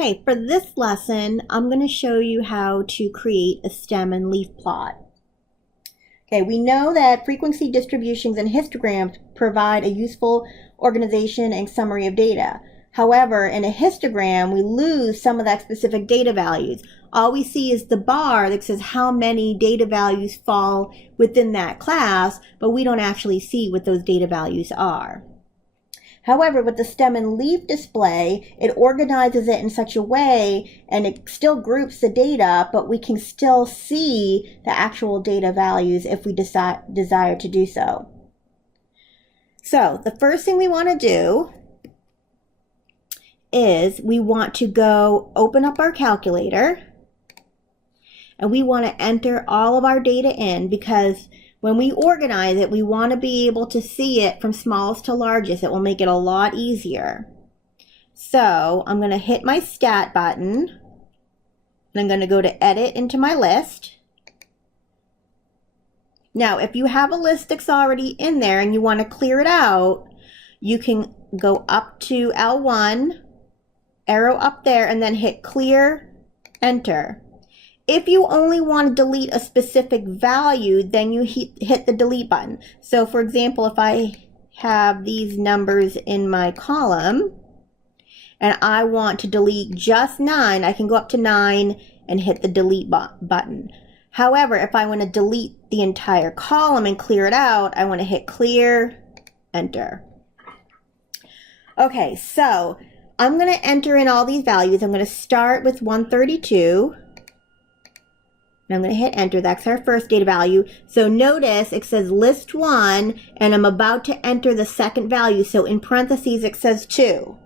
Okay, for this lesson, I'm going to show you how to create a stem and leaf plot. Okay, we know that frequency distributions and histograms provide a useful organization and summary of data. However, in a histogram, we lose some of that specific data values. All we see is the bar that says how many data values fall within that class, but we don't actually see what those data values are. However, with the stem and leaf display, it organizes it in such a way and it still groups the data, but we can still see the actual data values if we desire to do so. So the first thing we want to do is we want to go open up our calculator and we want to enter all of our data in, because when we organize it, we want to be able to see it from smallest to largest. It will make it a lot easier. So I'm going to hit my stat button and I'm going to go to edit into my list. Now, if you have a list that's already in there and you want to clear it out, you can go up to L1, arrow up there, and then hit clear, enter. If you only want to delete a specific value, then you hit the delete button. So for example, if I have these numbers in my column and I want to delete just 9, I can go up to 9 and hit the delete button. However, if I want to delete the entire column and clear it out, I want to hit clear, enter. Okay, so I'm going to enter in all these values. I'm going to start with 132. And I'm going to hit enter. That's our first data value. So notice it says list 1 and I'm about to enter the second value. So in parentheses it says 2.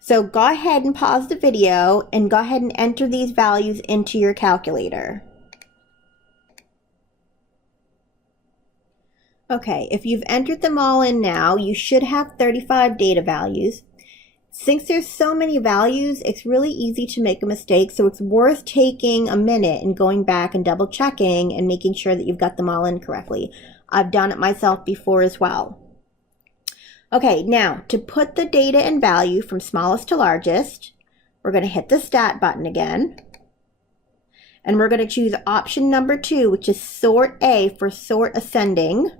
So go ahead and pause the video and go ahead and enter these values into your calculator. Okay, if you've entered them all in now, you should have 35 data values. Since there's so many values, it's really easy to make a mistake, so it's worth taking a minute and going back and double checking and making sure that you've got them all in correctly. I've done it myself before as well. Okay, now to put the data in value from smallest to largest, we're going to hit the stat button again. And we're going to choose option number 2, which is sort A for sort ascending.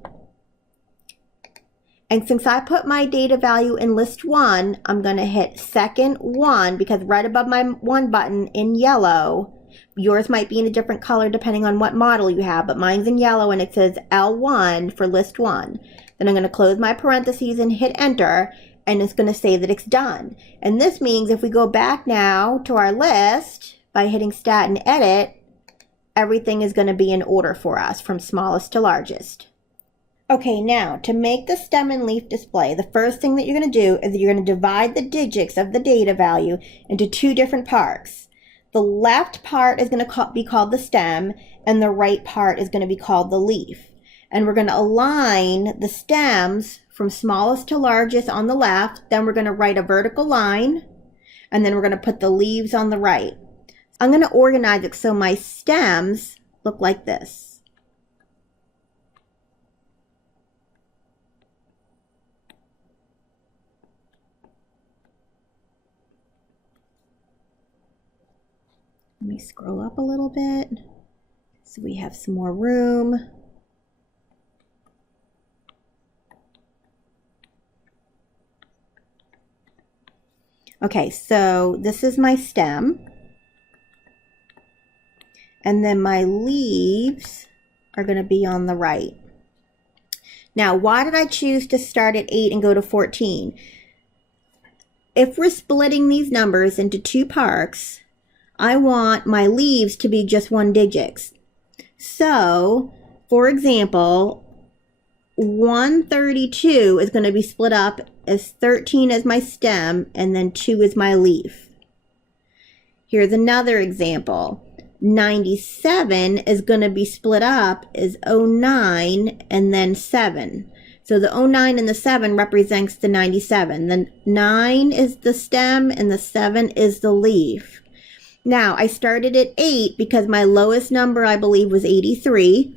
And since I put my data value in list 1, I'm going to hit second 1, because right above my 1 button in yellow, yours might be in a different color depending on what model you have, but mine's in yellow and it says L1 for list 1. Then I'm going to close my parentheses and hit enter, and it's going to say that it's done. And this means if we go back now to our list by hitting stat and edit, everything is going to be in order for us from smallest to largest. Okay, now to make the stem and leaf display, the first thing that you're going to do is you're going to divide the digits of the data value into 2 different parts. The left part is going to be called the stem and the right part is going to be called the leaf. And we're going to align the stems from smallest to largest on the left, then we're going to write a vertical line, and then we're going to put the leaves on the right. I'm going to organize it so my stems look like this. Let me scroll up a little bit so we have some more room. Okay, so this is my stem. And then my leaves are going to be on the right. Now, why did I choose to start at 8 and go to 14? If we're splitting these numbers into 2 parts, I want my leaves to be just 1 digit. So, for example, 132 is going to be split up as 13 as my stem and then 2 is my leaf. Here's another example. 97 is going to be split up as 09 and then 7. So the 09 and the 7 represents the 97. The 9 is the stem and the 7 is the leaf. Now, I started at 8 because my lowest number, I believe, was 83.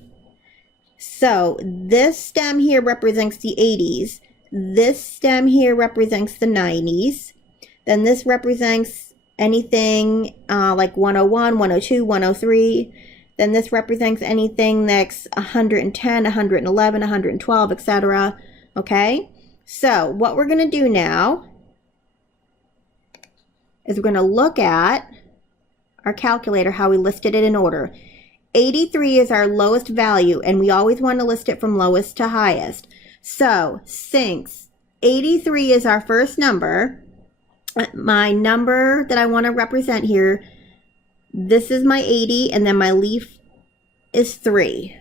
So this stem here represents the 80s. This stem here represents the 90s. Then this represents anything like 101, 102, 103. Then this represents anything that's 110, 111, 112, etc. Okay, so what we're going to do now is we're going to look at our calculator, how we listed it in order. 83 is our lowest value, and we always want to list it from lowest to highest. So since 83 is our first number, my number that I want to represent here, this is my 80, and then my leaf is 3.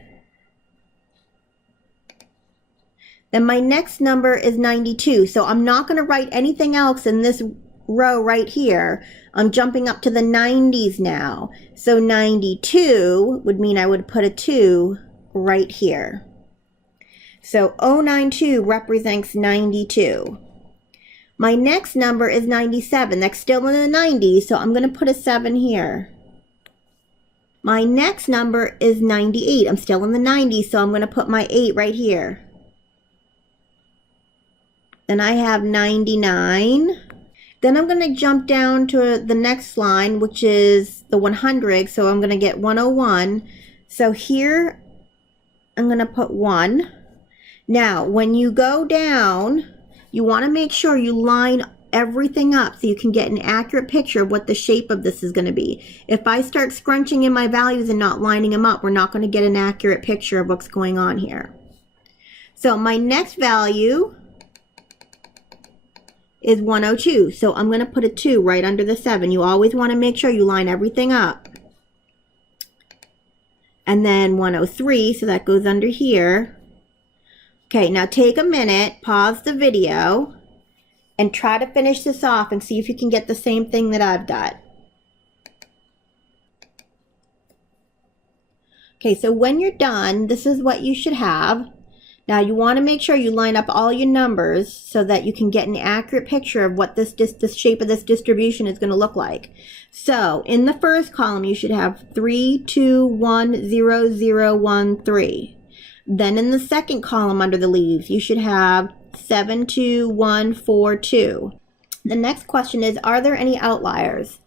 Then my next number is 92. So I'm not going to write anything else in this row right here. I'm jumping up to the 90s now. So 92 would mean I would put a 2 right here. So 092 represents 92. My next number is 97. That's still in the 90s, so I'm going to put a 7 here. My next number is 98. I'm still in the 90s, so I'm going to put my 8 right here. Then I have 99. Then I'm going to jump down to the next line, which is the 100. So I'm going to get 101. So here, I'm going to put 1. Now, when you go down, you want to make sure you line everything up so you can get an accurate picture of what the shape of this is going to be. If I start scrunching in my values and not lining them up, we're not going to get an accurate picture of what's going on here. So my next value is 102. So I'm going to put a 2 right under the 7. You always want to make sure you line everything up. And then 103, so that goes under here. Okay, now take a minute, pause the video, and try to finish this off and see if you can get the same thing that I've got. Okay, so when you're done, this is what you should have. Now you want to make sure you line up all your numbers so that you can get an accurate picture of what this shape of this distribution is going to look like. So in the first column, you should have 3, 2, 1, 0, 0, 1, 3. Then in the second column under the leaves, you should have 7, 2, 1, 4, 2. The next question is, are there any outliers?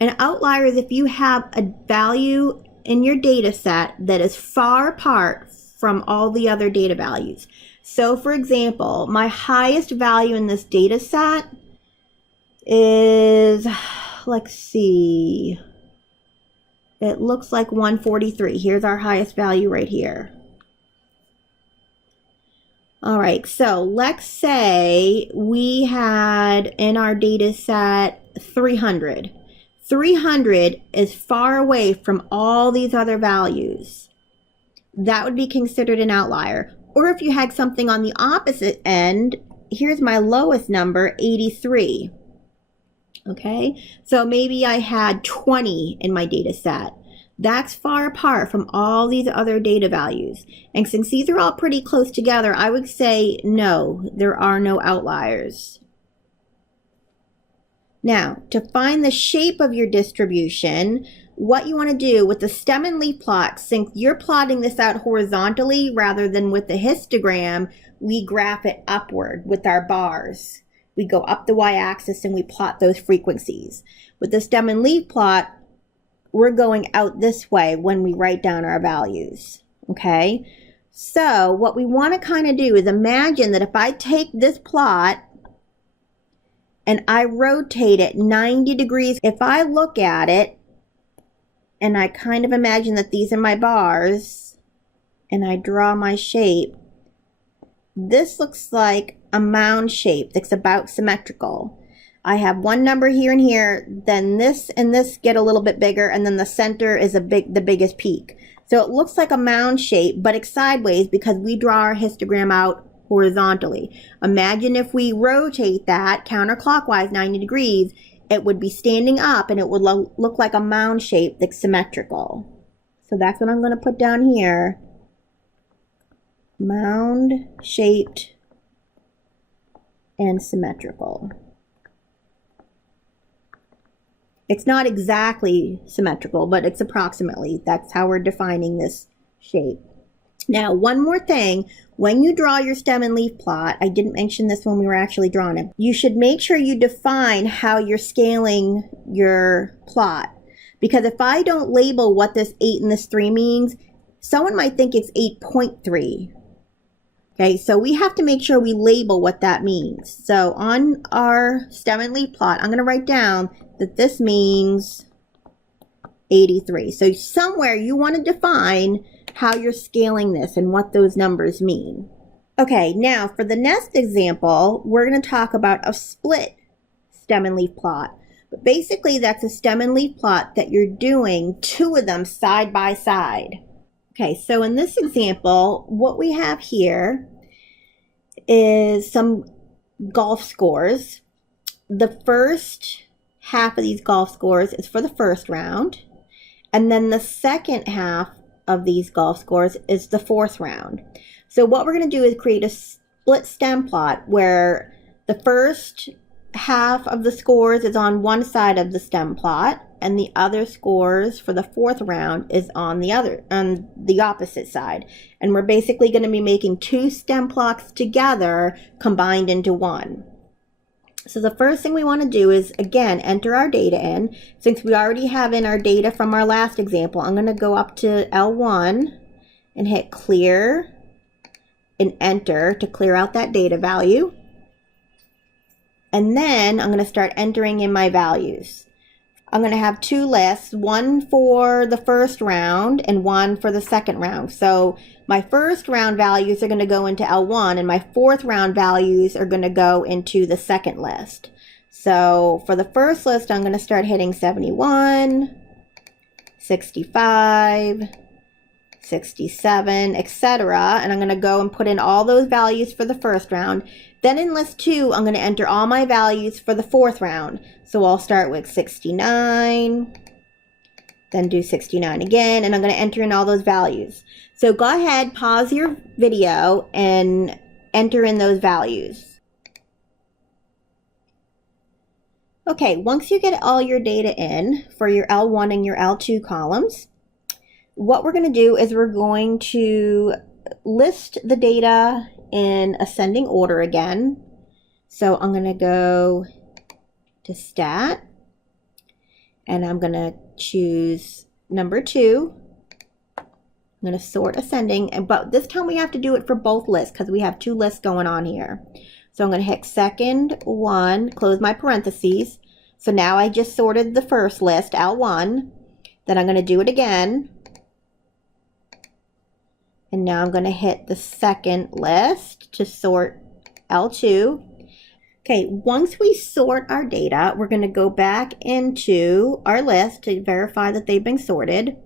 An outlier is if you have a value in your data set that is far apart from all the other data values. So for example, my highest value in this data set is, let's see, it looks like 143. Here's our highest value right here. All right, so let's say we had in our data set 300. 300 is far away from all these other values. That would be considered an outlier. Or if you had something on the opposite end, here's my lowest number, 83. Okay, so maybe I had 20 in my data set. That's far apart from all these other data values. And since these are all pretty close together, I would say no, there are no outliers. Now, to find the shape of your distribution, what you want to do with the stem and leaf plot, since you're plotting this out horizontally rather than with the histogram, we graph it upward with our bars. We go up the y-axis and we plot those frequencies. With the stem and leaf plot, we're going out this way when we write down our values, okay? So what we want to kind of do is imagine that if I take this plot and I rotate it 90 degrees, if I look at it and I kind of imagine that these are my bars and I draw my shape, this looks like a mound shape that's about symmetrical. I have one number here and here, then this and this get a little bit bigger, and then the center is the biggest peak. So it looks like a mound shape, but it's sideways because we draw our histogram out horizontally. Imagine if we rotate that counterclockwise 90 degrees, it would be standing up and it would look like a mound shape that's symmetrical. So that's what I'm going to put down here. Mound shaped and symmetrical. It's not exactly symmetrical, but it's approximately. That's how we're defining this shape. Now, one more thing, when you draw your stem and leaf plot, I didn't mention this when we were actually drawing it, you should make sure you define how you're scaling your plot. Because if I don't label what this 8 and this 3 means, someone might think it's 8.3. Okay, so we have to make sure we label what that means. So on our stem and leaf plot, I'm going to write down that this means 83. So somewhere you want to define how you're scaling this and what those numbers mean. Okay, now for the next example, we're going to talk about a split stem and leaf plot. But basically, that's a stem and leaf plot that you're doing 2 of them side by side. Okay, so in this example, what we have here is some golf scores. The first half of these golf scores is for the first round, and then the second half of these golf scores is the 4th round. So what we're going to do is create a split stem plot where the first half of the scores is on one side of the stem plot, and the other scores for the 4th round is on the opposite side. And we're basically going to be making 2 stem plots together combined into one. So the first thing we want to do is, again, enter our data in. Since we already have in our data from our last example, I'm going to go up to L1 and hit clear and enter to clear out that data value. And then I'm going to start entering in my values. I'm going to have 2 lists, one for the first round and one for the second round. So my first round values are going to go into L1 and my 4th round values are going to go into the second list. So for the first list, I'm going to start hitting 71, 65, 67, etc. And I'm going to go and put in all those values for the first round. Then in list 2, I'm going to enter all my values for the 4th round. So I'll start with 69, then do 69 again, and I'm going to enter in all those values. So go ahead, pause your video, and enter in those values. Okay, once you get all your data in for your L1 and your L2 columns, what we're going to do is we're going to list the data in ascending order again. So I'm going to go to stat, and I'm going to choose number 2. I'm going to sort ascending, but this time we have to do it for both lists because we have 2 lists going on here. So I'm going to hit second one, close my parentheses. So now I just sorted the first list, L1. Then I'm going to do it again. And now I'm going to hit the second list to sort L2. Okay, once we sort our data, we're going to go back into our list to verify that they've been sorted.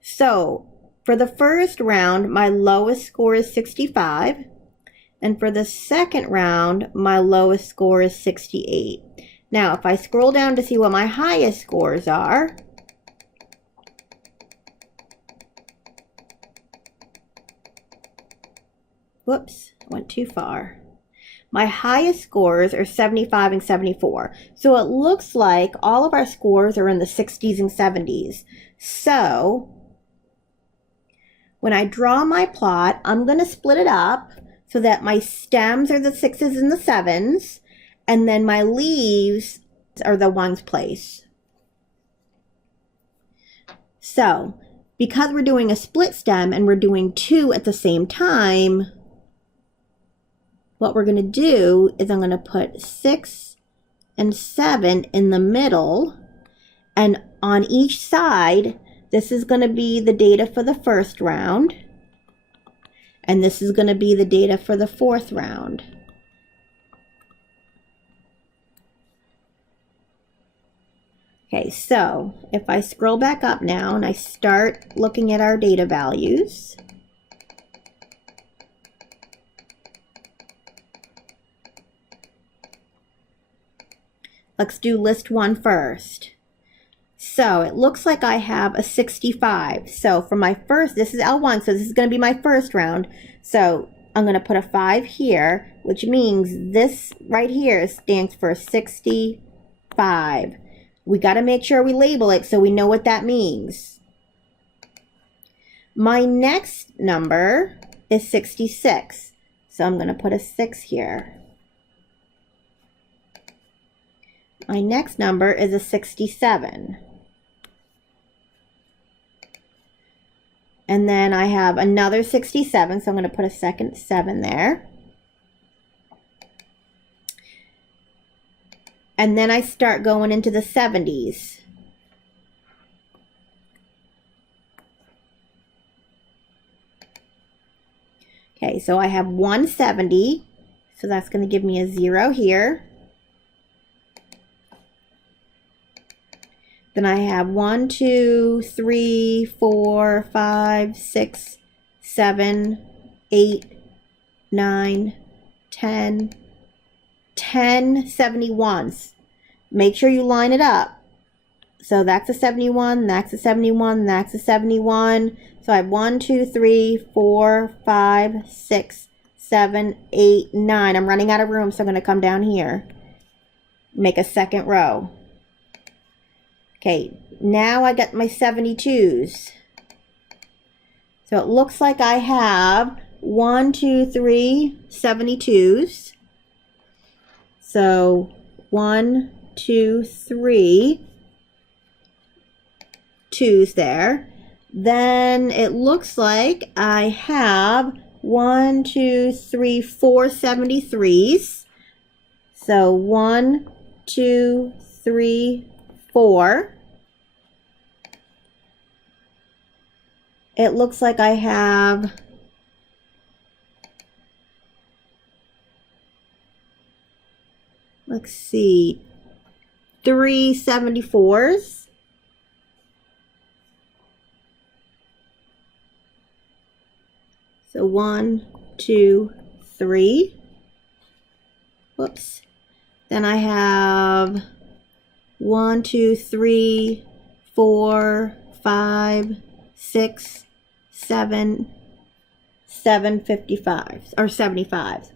So for the first round, my lowest score is 65. And for the second round, my lowest score is 68. Now, if I scroll down to see what my highest scores are, whoops, I went too far. My highest scores are 75 and 74. So it looks like all of our scores are in the 60s and 70s. So when I draw my plot, I'm going to split it up so that my stems are the 6s and the 7s, and then my leaves are the 1s place. So because we're doing a split stem and we're doing 2 at the same time, what we're going to do is I'm going to put 6 and 7 in the middle, and on each side, this is going to be the data for the first round, and this is going to be the data for the 4th round. Okay, so if I scroll back up now and I start looking at our data values, let's do list 1 first. So it looks like I have a 65. So for my first, this is L1, so this is going to be my first round. So I'm going to put a 5 here, which means this right here stands for 65. We got to make sure we label it so we know what that means. My next number is 66. So I'm going to put a 6 here. My next number is a 67. And then I have another 67, so I'm going to put a second 7 there. And then I start going into the 70s. Okay, so I have 170, so that's going to give me a 0 here. Then I have 1, 2, 3, 4, 5, 6, 7, 8, 9, 10, 10 71s. Make sure you line it up. So that's a 71, that's a 71, that's a 71. So I have 1, 2, 3, 4, 5, 6, 7, 8, 9. I'm running out of room, so I'm going to come down here. Make a second row. Okay, now I got my 72s. So it looks like I have 1, 2, 3 72s. So 1, 2, 3 2s there. Then it looks like I have 1, 2, 3, 4 73s. So 1, 2, 3, 4. It looks like I have let's see, 3 74s. So 1, 2, 3. Whoops. Then I have 1, 2, 3, 4, 5, 6, 7, 7 55s or 75s.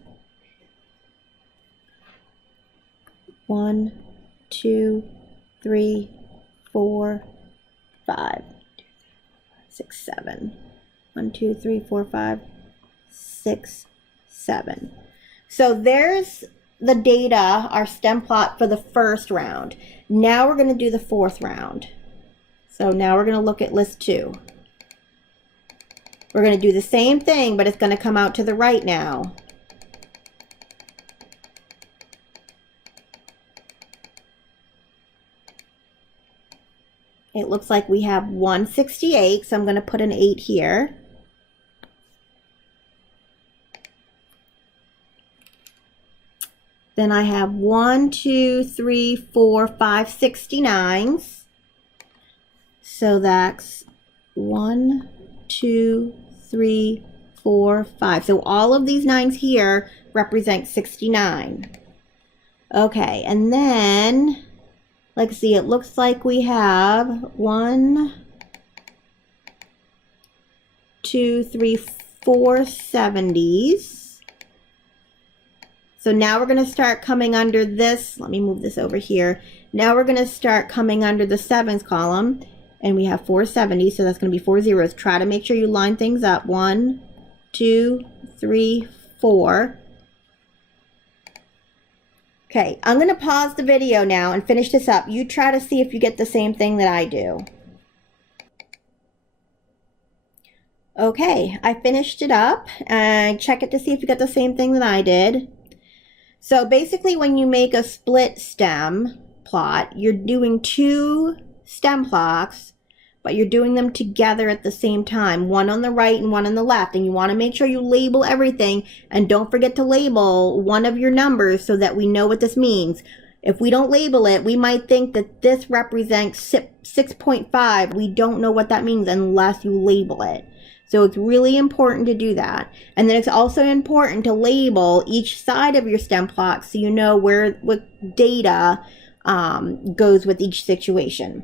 1, 2, 3, 4, 5, 6, 7. 1, 2, 3, 4, 5, 6, 7. So there's the data, our stem plot for the first round. Now we're going to do the fourth round. So now we're going to look at list 2. We're going to do the same thing, but it's going to come out to the right now. It looks like we have 168, so I'm going to put an 8 here. Then I have 1, 2, 3, 4, 5 69s. So that's 1, 2, 3, 4, 5. So all of these 9s here represent 69. Okay, and then let's see, it looks like we have 1, 2, 3, 4 70s. So now we're going to start coming under this. Let me move this over here. Now we're going to start coming under the 7s column. And we have 4 70s, so that's going to be 4 zeros. Try to make sure you line things up. 1, 2, 3, 4. Okay, I'm going to pause the video now and finish this up. You try to see if you get the same thing that I do. Okay, I finished it up. Check it to see if you get the same thing that I did. So basically when you make a split stem plot, you're doing 2 stem plots, but you're doing them together at the same time, one on the right and one on the left. And you want to make sure you label everything, and don't forget to label one of your numbers so that we know what this means. If we don't label it, we might think that this represents 6.5. We don't know what that means unless you label it. So it's really important to do that. And then it's also important to label each side of your stem plot so you know what data goes with each situation.